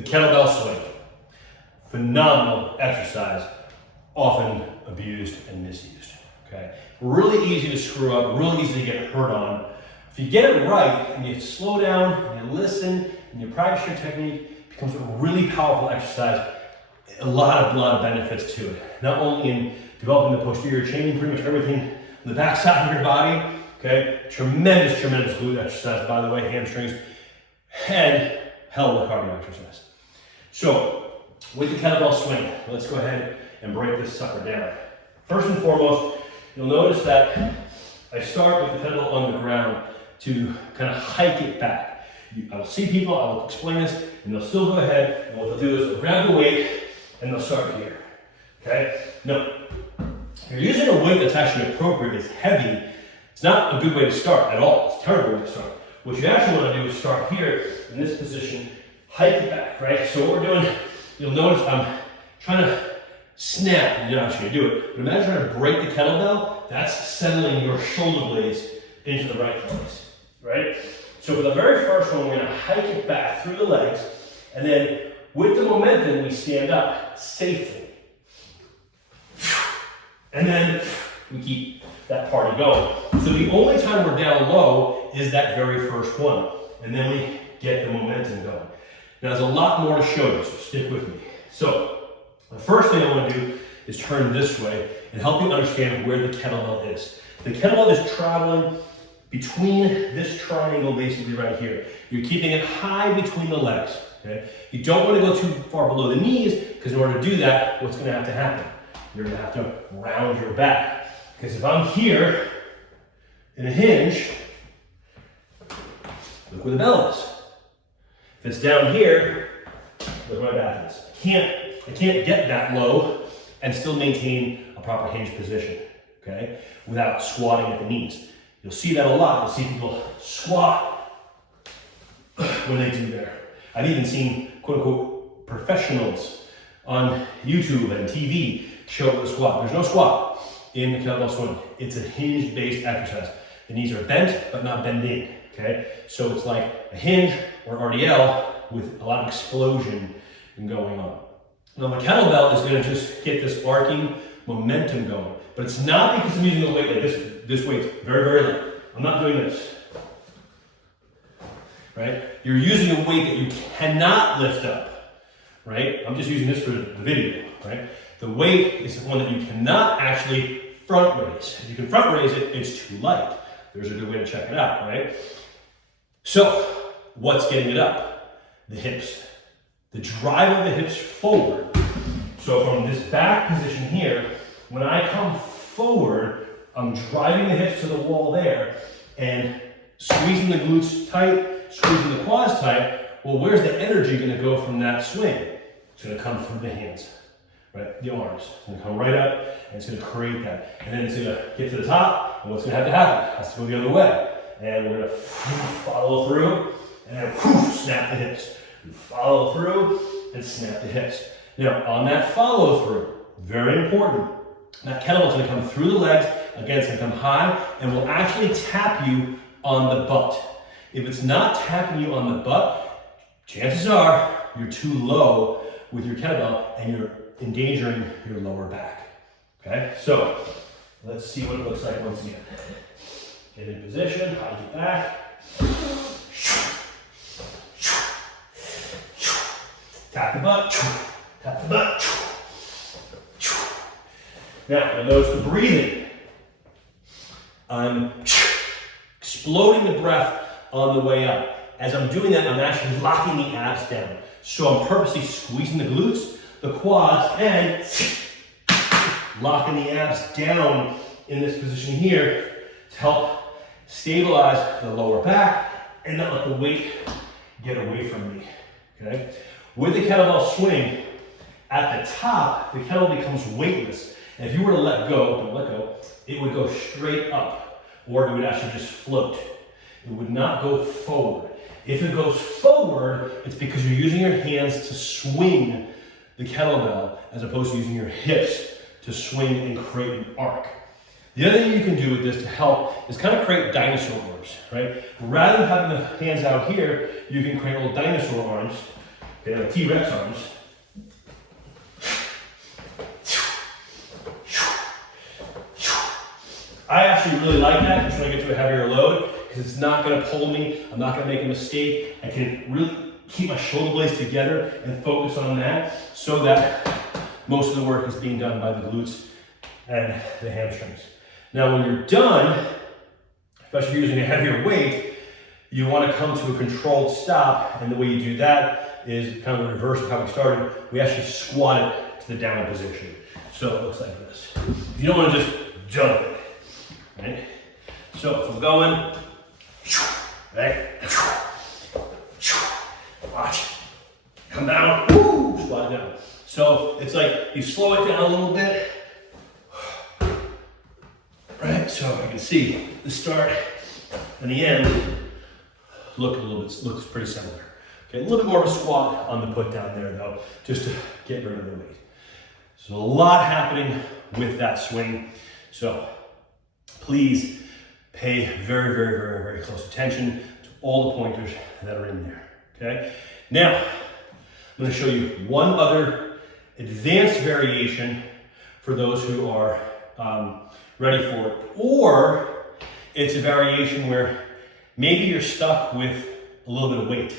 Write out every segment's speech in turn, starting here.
The kettlebell swing. Phenomenal exercise, often abused and misused, okay? Really easy to screw up, really easy to get hurt on. If you get it right and you slow down and you listen and you practice your technique, it becomes a really powerful exercise. A lot of benefits to it. Not only in developing the posterior chain, pretty much everything on the back side of your body, okay? Tremendous glute exercise, by the way, hamstrings, and hell of a cardio exercise. So, with the kettlebell swing, let's go ahead and break this sucker down. First and foremost, you'll notice that I start with the kettlebell on the ground to kind of hike it back. I will see people, I will explain this, and they'll still go ahead, and what they'll do is they'll grab the weight, and they'll start here, okay? Now, if you're using a weight that's actually appropriate, it's heavy, it's not a good way to start at all. It's a terrible way to start. What you actually want to do is start here, in this position, hike it back, right? So what we're doing, you'll notice I'm trying to snap, you're not actually gonna do it, but imagine trying to break the kettlebell, that's settling your shoulder blades into the right place, right? So for the very first one, we're gonna hike it back through the legs, and then with the momentum, we stand up safely. And then we keep that party going. So the only time we're down low is that very first one, and then we get the momentum going. Now there's a lot more to show you, so stick with me. So the first thing I want to do is turn this way and help you understand where the kettlebell is. The kettlebell is traveling between this triangle basically right here. You're keeping it high between the legs, okay? You don't want to go too far below the knees, because in order to do that, what's going to happen? You're going to have to round your back. Because if I'm here in a hinge, look where the bell is. If it's down here, look where my back is. I can't get that low and still maintain a proper hinge position, okay? Without squatting at the knees. You'll see that a lot. You'll see people squat when they do there. I've even seen quote unquote professionals on YouTube and TV show the squat. There's no squat in the kettlebell swing. It's a hinge-based exercise. The knees are bent, but not bending, okay? So it's like a hinge or RDL with a lot of explosion going on. Now the kettlebell is gonna just get this arcing momentum going, but it's not because I'm using the weight like this. This weight's very, very light. I'm not doing this, right? You're using a weight that you cannot lift up, right? I'm just using this for the video, right? The weight is the one that you cannot actually front raise. If you can front raise it, it's too light. There's a good way to check it out, right? So, what's getting it up? The hips. The drive of the hips forward. So from this back position here, when I come forward, I'm driving the hips to the wall there and squeezing the glutes tight, squeezing the quads tight. Well, where's the energy going to go from that swing? It's going to come through the hands, right? The arms. It's going to come right up and it's going to create that. And then it's going to get to the top, and what's going to happen? It has to go the other way. And we're going to follow through and then snap the hips. We follow through and snap the hips. Now, on that follow through, very important, that kettlebell's going to come through the legs. Again, it's going to come high and will actually tap you on the butt. If it's not tapping you on the butt, chances are you're too low with your kettlebell and you're endangering your lower back. Okay, so let's see what it looks like once again. Get in position, hike it back. Tap the butt, tap the butt. Now, you'll notice the breathing. I'm exploding the breath on the way up. As I'm doing that, I'm actually locking the abs down. So I'm purposely squeezing the glutes, the quads, and locking the abs down in this position here to help stabilize the lower back and not let the weight get away from me, okay? With the kettlebell swing, at the top, the kettlebell becomes weightless. And if you were to let go, don't let go, it would go straight up, or it would actually just float. It would not go forward. If it goes forward, it's because you're using your hands to swing the kettlebell as opposed to using your hips to swing and create an arc. The other thing you can do with this to help is kind of create dinosaur arms, right? Rather than having the hands out here, you can create little dinosaur arms, okay? Okay, like T-Rex arms. I actually really like that just when I get to a heavier load because it's not going to pull me. I'm not going to make a mistake. I can really keep my shoulder blades together and focus on that so that most of the work is being done by the glutes and the hamstrings. Now, when you're done, especially if you're using a heavier weight, you want to come to a controlled stop, and the way you do that is kind of the reverse of how we started. We actually squat it to the down position. So it looks like this. You don't want to just jump it, right? So if I'm going, right? Watch. Come down, woo, squat down. So it's like you slow it down a little bit, right? So you can see the start and the end looks pretty similar. Okay, a little bit more of a squat on the put down there though, just to get rid of the weight. So a lot happening with that swing. So please pay very, very, very, very close attention to all the pointers that are in there. Okay. Now I'm going to show you one other advanced variation for those who are ready for it, or it's a variation where maybe you're stuck with a little bit of weight.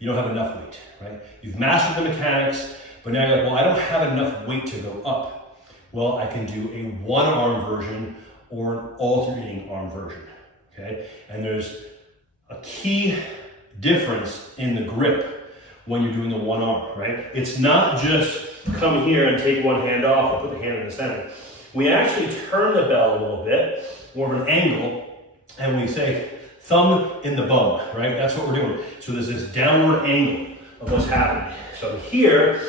You don't have enough weight, right? You've mastered the mechanics, but now you're like, well, I don't have enough weight to go up. Well, I can do a one arm version or an alternating arm version, okay? And there's a key difference in the grip when you're doing the one arm, right? It's not just come here and take one hand off or put the hand in the center. We actually turn the bell a little bit, more of an angle, and we say thumb in the bum, right? That's what we're doing. So there's this downward angle of what's happening. So here,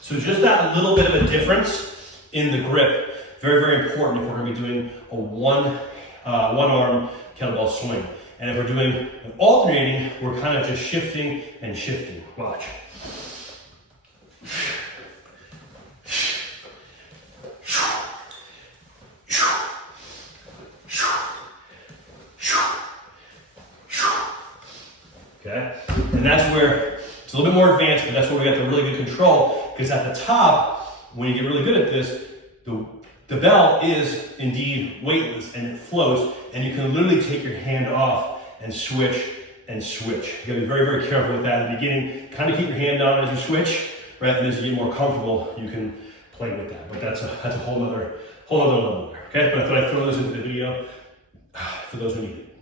so just that little bit of a difference in the grip, very, very important if we're going to be doing a one arm kettlebell swing. And if we're doing an alternating, we're kind of just shifting and shifting. Watch. Okay, and that's where it's a little bit more advanced, but that's where we got the really good control, because at the top, when you get really good at this, the bell is indeed weightless and it flows, and you can literally take your hand off and switch and switch. You gotta be very, very careful with that in the beginning. Kind of keep your hand down as you switch, right? And as you get more comfortable, you can play with that. But that's a whole other level there, okay? But I thought I'd throw this into the video for those who need it.